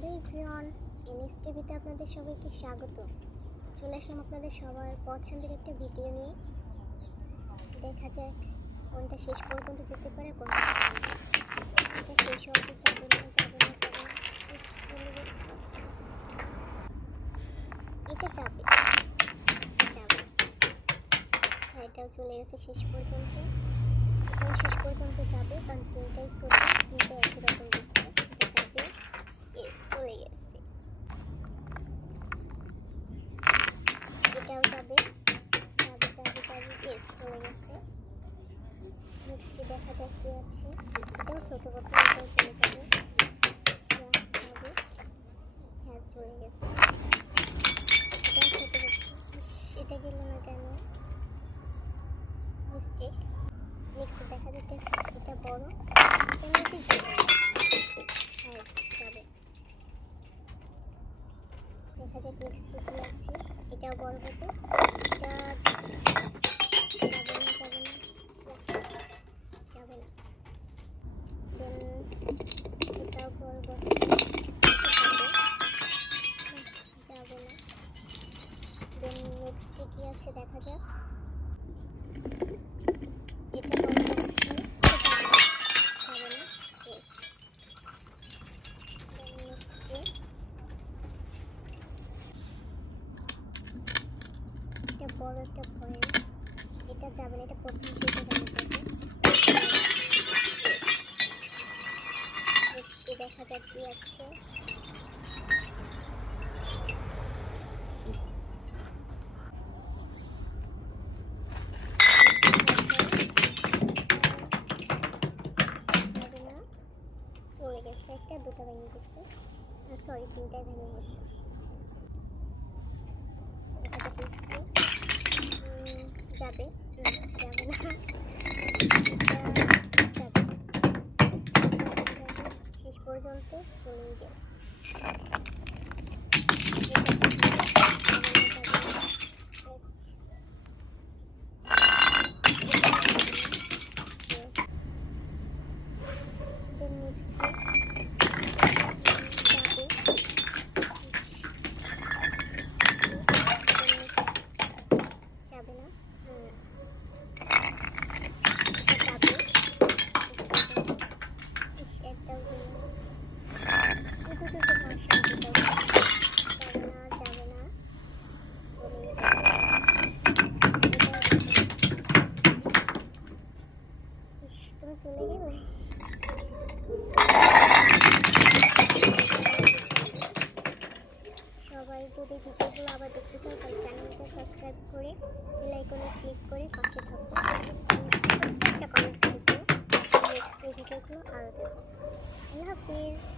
Hello everyone, NS টিভিতে আপনাদের সবাইকে স্বাগত। চলে আসলাম আপনাদের সবার পছন্দের একটা ভিডিও নিয়ে। দেখা যাক কোনটা শেষ পর্যন্ত যেতে পারে, কোনটা শেষ অবধি যাবে না যাবে না, যাবে। এটা যাবে যাবে। এটাও চলে গেছে শেষ পর্যন্ত। এটাও শেষ পর্যন্ত যাবে, কারণ তিনটাই ছোট তিনটা একই রকম দেখতে যাবে ইয়েস চলে গেছে এটাও যাবে যাবে যাবে যাবে ইয়েস চলে গেছে নেক্সটে দেখা যাক কি আছে। এটাও ছোট এটাও চলে যাবে। হ্যাঁ গেছে। এটা গেল না কেন? মিস্টেক নেক্সট দেখা যাচ্ছে এটা বড়। এটা হ্যাঁ যাবে দেখা যাক নেক্সট কি আছে। এটাও বড় হবে। এটা যাবে যাবে না যাবে না যাবে না দেন এটাও বড় বড় যাবে না দেন নেক্সট কি আছে দেখা যাক বড় একটা পয়েন্ট এটা যাবে না, এটা প্রথম দিকে যাবে যাবে নেক্সট দেখা যাক কি আছে। চলে গেছে। একটা, দুটো ভেঙে গেছে। সরি তিনটাই ভেঙে গেছে। যাবে। যাবে না। পর্যন্ত চলেই গেল Next. Then next যাবে যাবে না হুম। এটা যাবে ইস একটাও গেল না। দুটো দুটো ভাষা দুটো যাবে না যাবে না চলে গেছে এটাও যাবে না। ইস তুমি চলে গেলে সবাই যদি ভিডিওগুলো আবার দেখতে চাও, তাহলে চ্যানেলটা সাবস্ক্রাইব করে বেল আইকনে ক্লিক করে পাশে থাকব একটা কমেন্ট করে দিও। নেক্সট ভিডিওগুলো আরও দেবো আল্লাহ হাফিজ।